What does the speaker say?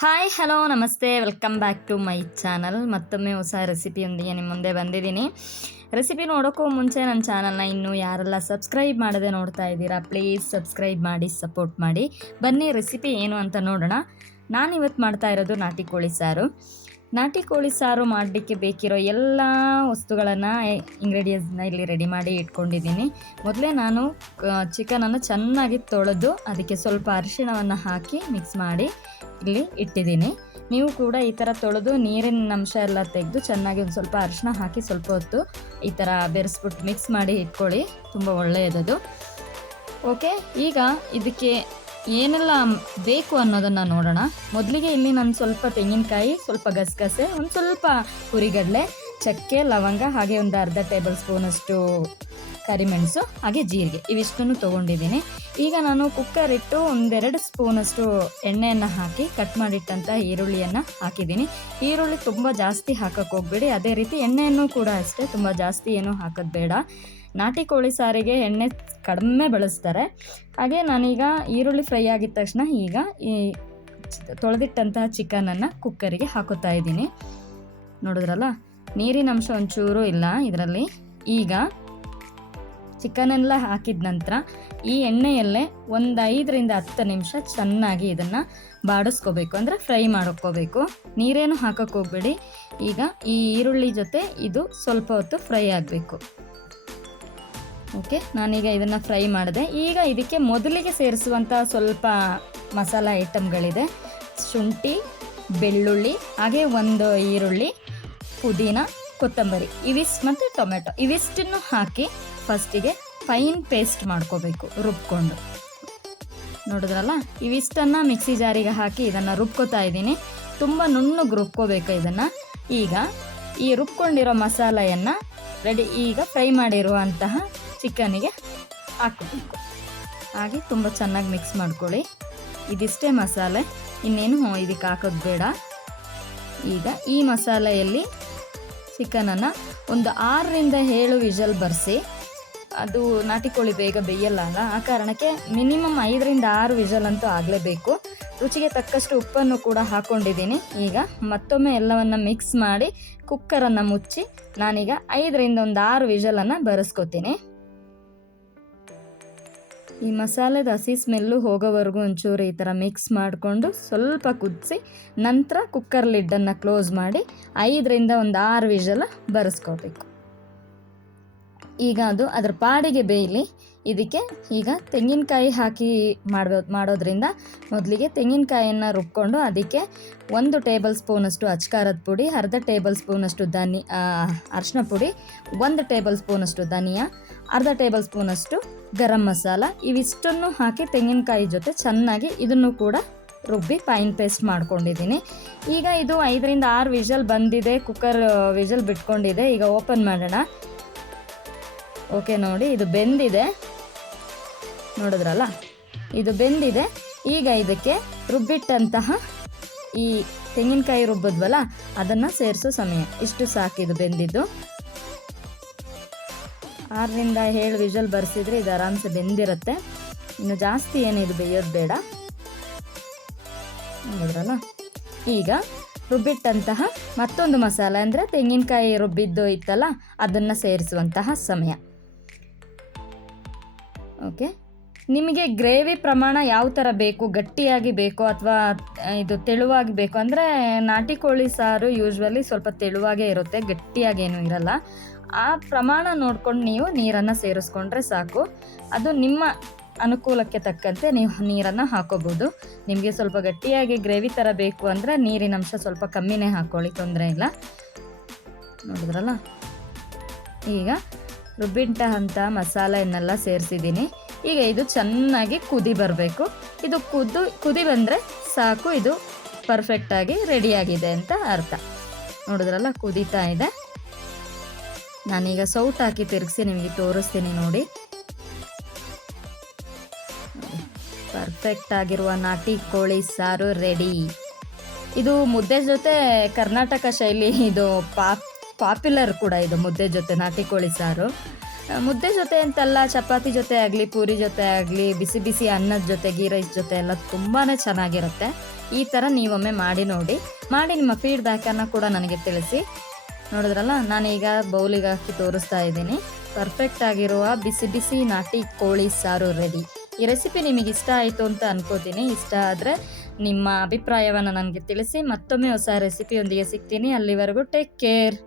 Hi hello ನಮಸ್ತೆ welcome back to my channel. ಮತ್ತೊಮ್ಮೆ ಹೊಸ ರೆಸಿಪಿಯೊಂದಿಗೆ ನಿಮ್ಮ ಮುಂದೆ ಬಂದಿದ್ದೀನಿ. ರೆಸಿಪಿ ನೋಡೋಕ್ಕೂ ಮುಂಚೆ ನನ್ನ ಚಾನಲ್ನ ಇನ್ನೂ ಯಾರೆಲ್ಲ ಸಬ್ಸ್ಕ್ರೈಬ್ ಮಾಡದೆ ನೋಡ್ತಾ ಇದ್ದೀರಾ, ಪ್ಲೀಸ್ ಸಬ್ಸ್ಕ್ರೈಬ್ ಮಾಡಿ, ಸಪೋರ್ಟ್ ಮಾಡಿ. ಬನ್ನಿ ರೆಸಿಪಿ ಏನು ಅಂತ ನೋಡೋಣ. ನಾನಿವತ್ತು ಮಾಡ್ತಾ ಇರೋದು ನಾಟಿ ಕೋಳಿ ಸಾರು. ನಾಟಿ ಕೋಳಿ ಸಾರು ಮಾಡಲಿಕ್ಕೆ ಬೇಕಿರೋ ಎಲ್ಲ ವಸ್ತುಗಳನ್ನು ಇಂಗ್ರೀಡಿಯೆಂಟ್ಸ್ನ ಇಲ್ಲಿ ರೆಡಿ ಮಾಡಿ ಇಟ್ಕೊಂಡಿದ್ದೀನಿ. ಮೊದಲೇ ನಾನು ಚಿಕನನ್ನು ಚೆನ್ನಾಗಿ ತೊಳೆದು ಅದಕ್ಕೆ ಸ್ವಲ್ಪ ಅರಿಶಿಣವನ್ನು ಹಾಕಿ ಮಿಕ್ಸ್ ಮಾಡಿ ಇಲ್ಲಿ ಇಟ್ಟಿದ್ದೀನಿ. ನೀವು ಕೂಡ ಈ ಥರ ತೊಳೆದು ನೀರಿನ ಅಂಶ ಎಲ್ಲ ತೆಗೆದು ಚೆನ್ನಾಗಿ ಒಂದು ಸ್ವಲ್ಪ ಅರಿಶಿಣ ಹಾಕಿ ಸ್ವಲ್ಪ ಹೊತ್ತು ಈ ಥರ ಬೆರೆಸ್ಬಿಟ್ಟು ಮಿಕ್ಸ್ ಮಾಡಿ ಇಟ್ಕೊಳ್ಳಿ, ತುಂಬ ಒಳ್ಳೆಯದದು. ಓಕೆ, ಈಗ ಇದಕ್ಕೆ ಏನೆಲ್ಲ ಬೇಕು ಅನ್ನೋದನ್ನು ನೋಡೋಣ. ಮೊದಲಿಗೆ ಇಲ್ಲಿ ನಾನು ಸ್ವಲ್ಪ ತೆಂಗಿನಕಾಯಿ, ಸ್ವಲ್ಪ ಗಸಗಸೆ, ಒಂದು ಸ್ವಲ್ಪ ಹುರಿಗಡಲೆ, ಚಕ್ಕೆ, ಲವಂಗ, ಹಾಗೆ ಒಂದು ಅರ್ಧ ಟೇಬಲ್ ಸ್ಪೂನಷ್ಟು ಕರಿಮೆಣಸು, ಹಾಗೆ ಜೀರಿಗೆ, ಇವಿಷ್ಟನ್ನು ತೊಗೊಂಡಿದ್ದೀನಿ. ಈಗ ನಾನು ಕುಕ್ಕರ್ ಇಟ್ಟು ಒಂದೆರಡು ಸ್ಪೂನಷ್ಟು ಎಣ್ಣೆಯನ್ನು ಹಾಕಿ ಕಟ್ ಮಾಡಿಟ್ಟಂಥ ಈರುಳ್ಳಿಯನ್ನು ಹಾಕಿದ್ದೀನಿ. ಈರುಳ್ಳಿ ತುಂಬ ಜಾಸ್ತಿ ಹಾಕಕ್ಕೆ ಹೋಗ್ಬೇಡಿ, ಅದೇ ರೀತಿ ಎಣ್ಣೆಯನ್ನು ಕೂಡ ಅಷ್ಟೇ ತುಂಬ ಜಾಸ್ತಿ ಏನೂ ಹಾಕೋದು ಬೇಡ. ನಾಟಿ ಕೋಳಿ ಸಾರಿಗೆ ಎಣ್ಣೆ ಕಡಿಮೆ ಬಳಸ್ತಾರೆ. ಹಾಗೆ ನಾನೀಗ ಈರುಳ್ಳಿ ಫ್ರೈ ಆಗಿದ ತಕ್ಷಣ ಈಗ ಈ ತೊಳೆದಿಟ್ಟಂತಹ ಚಿಕನನ್ನು ಕುಕ್ಕರಿಗೆ ಹಾಕೋತಾ ಇದ್ದೀನಿ. ನೋಡಿದ್ರಲ್ಲ, ನೀರಿನ ಅಂಶ ಒಂಚೂರು ಇಲ್ಲ ಇದರಲ್ಲಿ. ಈಗ ಚಿಕನೆಲ್ಲ ಹಾಕಿದ ನಂತರ ಈ ಎಣ್ಣೆಯಲ್ಲೇ ಒಂದು 5ರಿಂದ 10 ನಿಮಿಷ ಚೆನ್ನಾಗಿ ಇದನ್ನು ಬಾಡಿಸ್ಕೋಬೇಕು, ಅಂದರೆ ಫ್ರೈ ಮಾಡ್ಕೋಬೇಕು. ನೀರೇನು ಹಾಕಕ್ಕೆ ಹೋಗ್ಬೇಡಿ. ಈಗ ಈ ಈರುಳ್ಳಿ ಜೊತೆ ಇದು ಸ್ವಲ್ಪ ಹೊತ್ತು ಫ್ರೈ ಆಗಬೇಕು. ಓಕೆ, ನಾನೀಗ ಇದನ್ನು ಫ್ರೈ ಮಾಡಿದೆ. ಈಗ ಇದಕ್ಕೆ ಮೊದಲಿಗೆ ಸೇರಿಸುವಂಥ ಸ್ವಲ್ಪ ಮಸಾಲ ಐಟಮ್ಗಳಿದೆ. ಶುಂಠಿ, ಬೆಳ್ಳುಳ್ಳಿ, ಹಾಗೆ ಒಂದು ಈರುಳ್ಳಿ, ಪುದೀನ, ಕೊತ್ತಂಬರಿ ಮತ್ತು ಟೊಮೆಟೊ ಇವಿಷ್ಟನ್ನು ಹಾಕಿ ಫಸ್ಟಿಗೆ ಫೈನ್ ಪೇಸ್ಟ್ ಮಾಡ್ಕೋಬೇಕು, ರುಬ್ಕೊಂಡು. ನೋಡಿದ್ರಲ್ಲ, ಇವಿಷ್ಟನ್ನು ಮಿಕ್ಸಿ ಜಾರಿಗೆ ಹಾಕಿ ಇದನ್ನು ರುಬ್ಕೋತಾ ಇದ್ದೀನಿ. ತುಂಬ ನುಣ್ಣಗೆ ರುಬ್ಕೋಬೇಕು ಇದನ್ನು. ಈಗ ಈ ರುಬ್ಕೊಂಡಿರೋ ಮಸಾಲೆಯನ್ನು ಈಗ ಫ್ರೈ ಮಾಡಿರುವಂತಹ ಚಿಕನಿಗೆ ಹಾಕಬೇಕು. ಹಾಗೆ ತುಂಬ ಚೆನ್ನಾಗಿ ಮಿಕ್ಸ್ ಮಾಡ್ಕೊಳ್ಳಿ. ಇದಿಷ್ಟೇ ಮಸಾಲೆ, ಇನ್ನೇನು ಇದಕ್ಕೆ ಹಾಕೋದು ಬೇಡ. ಈಗ ಈ ಮಸಾಲೆಯಲ್ಲಿ ಚಿಕನನ್ನು ಒಂದು 6ರಿಂದ 7 ವಿಷಲ್ ಬರೆಸಿ, ಅದು ನಾಟಿ ಕೋಳಿ ಬೇಗ ಬೇಯಲ್ಲ ಅಲ್ಲ, ಆ ಕಾರಣಕ್ಕೆ ಮಿನಿಮಮ್ 5ರಿಂದ 6 ವಿಷಲ್ ಅಂತೂ ಆಗಲೇಬೇಕು. ರುಚಿಗೆ ತಕ್ಕಷ್ಟು ಉಪ್ಪನ್ನು ಕೂಡ ಹಾಕ್ಕೊಂಡಿದ್ದೀನಿ. ಈಗ ಮತ್ತೊಮ್ಮೆ ಎಲ್ಲವನ್ನು ಮಿಕ್ಸ್ ಮಾಡಿ ಕುಕ್ಕರನ್ನು ಮುಚ್ಚಿ ನಾನೀಗ 5ರಿಂದ 6 ವಿಷಲನ್ನು ಬರೆಸ್ಕೊತೀನಿ. ಈ ಮಸಾಲೆದ ಹಸಿ ಸ್ಮೆಲ್ಲು ಹೋಗೋವರೆಗೂ ಒಂಚೂರು ಈ ಥರ ಮಿಕ್ಸ್ ಮಾಡಿಕೊಂಡು ಸ್ವಲ್ಪ ಕುದಿಸಿ ನಂತರ ಕುಕ್ಕರ್ ಲಿಡ್ಡನ್ನು ಕ್ಲೋಸ್ ಮಾಡಿ 5ರಿಂದ 6 ವಿಷಲ ಬರೆಸ್ಕೋಬೇಕು. ಈಗ ಅದು ಅದರ ಪಾಡಿಗೆ ಬೇಯಲಿ. ಇದಕ್ಕೆ ಈಗ ತೆಂಗಿನಕಾಯಿ ಹಾಕಿ ಮಾಡೋದ್ರಿಂದ ಮೊದಲಿಗೆ ತೆಂಗಿನಕಾಯಿಯನ್ನು ರುಬ್ಕೊಂಡು ಅದಕ್ಕೆ 1 ಟೇಬಲ್ ಸ್ಪೂನಷ್ಟು ಅಚ್ಕಾರದ ಪುಡಿ, ಅರ್ಧ ಟೇಬಲ್ ಸ್ಪೂನಷ್ಟು ಅರಿಶಿನ ಪುಡಿ, 1 ಟೇಬಲ್ ಸ್ಪೂನಷ್ಟು ಧನಿಯಾ, ಅರ್ಧ ಟೇಬಲ್ ಸ್ಪೂನಷ್ಟು ಗರಂ ಮಸಾಲ, ಇವಿಷ್ಟನ್ನು ಹಾಕಿ ತೆಂಗಿನಕಾಯಿ ಜೊತೆ ಚೆನ್ನಾಗಿ ಇದನ್ನು ಕೂಡ ರುಬ್ಬಿ ಫೈನ್ ಪೇಸ್ಟ್ ಮಾಡ್ಕೊಂಡಿದ್ದೀನಿ. ಈಗ ಇದು 5ರಿಂದ 6 ವಿಷಲ್ ಬಂದಿದೆ, ಕುಕ್ಕರ್ ವಿಷಲ್ ಬಿಟ್ಕೊಂಡಿದೆ. ಈಗ ಓಪನ್ ಮಾಡೋಣ. ಓಕೆ, ನೋಡಿ ಇದು ಬೆಂದಿದೆ. ನೋಡಿದ್ರಲ್ಲ, ಇದು ಬೆಂದಿದೆ. ಈಗ ಇದಕ್ಕೆ ರುಬ್ಬಿಟ್ಟಂತಹ ಈ ತೆಂಗಿನಕಾಯಿ ರುಬ್ಬಿದ್ವಲ್ಲ ಅದನ್ನು ಸೇರಿಸೋ ಸಮಯ. ಇಷ್ಟು ಸಾಕಿದು ಬೆಂದಿದ್ದು. 6ರಿಂದ 7 ವಿಷಲ್ ಬರೆಸಿದ್ರೆ ಇದು ಆರಾಮ್ಸೆ ಬೆಂದಿರುತ್ತೆ. ಇನ್ನು ಜಾಸ್ತಿ ಏನಿದು ಬೇಯೋದು ಬೇಡ. ನೋಡಿದ್ರಲ್ಲ, ಈಗ ರುಬ್ಬಿಟ್ಟಂತಹ ಮತ್ತೊಂದು ಮಸಾಲೆ ಅಂದರೆ ತೆಂಗಿನಕಾಯಿ ರುಬ್ಬಿದ್ದು ಇತ್ತಲ್ಲ ಅದನ್ನು ಸೇರಿಸುವಂತಹ ಸಮಯ. ಓಕೆ, ನಿಮಗೆ ಗ್ರೇವಿ ಪ್ರಮಾಣ ಯಾವ ಥರ ಬೇಕು, ಗಟ್ಟಿಯಾಗಿ ಬೇಕು ಅಥವಾ ಇದು ತೆಳುವಾಗಿ ಬೇಕು ಅಂದರೆ ನಾಟಿ ಕೋಳಿ ಸಾರು ಯೂಶ್ವಲಿ ಸ್ವಲ್ಪ ತೆಳುವಾಗೇ ಇರುತ್ತೆ, ಗಟ್ಟಿಯಾಗೇನೂ ಇರಲ್ಲ. ಆ ಪ್ರಮಾಣ ನೋಡ್ಕೊಂಡು ನೀವು ನೀರನ್ನು ಸೇರಿಸ್ಕೊಂಡ್ರೆ ಸಾಕು. ಅದು ನಿಮ್ಮ ಅನುಕೂಲಕ್ಕೆ ತಕ್ಕಂತೆ ನೀವು ನೀರನ್ನು ಹಾಕೋಬೋದು. ನಿಮಗೆ ಸ್ವಲ್ಪ ಗಟ್ಟಿಯಾಗಿ ಗ್ರೇವಿ ಥರ ಬೇಕು ಅಂದರೆ ನೀರಿನ ಅಂಶ ಸ್ವಲ್ಪ ಕಮ್ಮಿನೇ ಹಾಕ್ಕೊಳ್ಳಿ, ತೊಂದರೆ ಇಲ್ಲ. ನೋಡಿದ್ರಲ್ಲ, ಈಗ ರುಬ್ಬಿಟ್ಟಂಥ ಮಸಾಲೆಯನ್ನೆಲ್ಲ ಸೇರಿಸಿದ್ದೀನಿ. ಈಗ ಇದು ಚೆನ್ನಾಗಿ ಕುದಿ ಬರಬೇಕು. ಇದು ಕುದಿ ಬಂದರೆ ಸಾಕು, ಇದು ಪರ್ಫೆಕ್ಟಾಗಿ ರೆಡಿಯಾಗಿದೆ ಅಂತ ಅರ್ಥ. ನೋಡಿದ್ರಲ್ಲ, ಕುದೀತಾ ಇದೆ. ನಾನೀಗ ಸೌಟ್ ಹಾಕಿ ತಿರುಗಿಸಿ ನಿಮಗೆ ತೋರಿಸ್ತೀನಿ. ನೋಡಿ, ಪರ್ಫೆಕ್ಟ್ ಆಗಿರುವ ನಾಟಿ ಕೋಳಿ ಸಾರು ರೆಡಿ. ಇದು ಮುದ್ದೆ ಜೊತೆ ಕರ್ನಾಟಕ ಶೈಲಿ ಇದು ಪಾಪ್ಯುಲರ್ ಕೂಡ, ಇದು ಮುದ್ದೆ ಜೊತೆ ನಾಟಿ ಕೋಳಿ ಸಾರು. ಮುದ್ದೆ ಜೊತೆ ಅಂತಲ್ಲ, ಚಪಾತಿ ಜೊತೆ ಆಗಲಿ, ಪೂರಿ ಜೊತೆ ಆಗಲಿ, ಬಿಸಿ ಬಿಸಿ ಅನ್ನದ ಜೊತೆ, ಗೀ ರೈಸ್ ಜೊತೆ ಎಲ್ಲ ತುಂಬಾ ಚೆನ್ನಾಗಿರುತ್ತೆ. ಈ ಥರ ನೀವೊಮ್ಮೆ ಮಾಡಿ ನೋಡಿ. ಮಾಡಿ ನಿಮ್ಮ ಫೀಡ್ಬ್ಯಾಕನ್ನು ಕೂಡ ನನಗೆ ತಿಳಿಸಿ. ನೋಡಿದ್ರಲ್ಲ, ನಾನೀಗ ಬೌಲಿಗೆ ಹಾಕಿ ತೋರಿಸ್ತಾ ಇದ್ದೀನಿ. ಪರ್ಫೆಕ್ಟ್ ಆಗಿರುವ ಬಿಸಿ ಬಿಸಿ ನಾಟಿ ಕೋಳಿ ಸಾರು ರೆಡಿ. ಈ ರೆಸಿಪಿ ನಿಮಗೆ ಇಷ್ಟ ಆಯಿತು ಅಂತ ಅನ್ಕೋತೀನಿ. ಇಷ್ಟ ಆದರೆ ನಿಮ್ಮ ಅಭಿಪ್ರಾಯವನ್ನು ನನಗೆ ತಿಳಿಸಿ. ಮತ್ತೊಮ್ಮೆ ಹೊಸ ರೆಸಿಪಿಯೊಂದಿಗೆ ಸಿಗ್ತೀನಿ. ಅಲ್ಲಿವರೆಗೂ ಟೇಕ್ ಕೇರ್.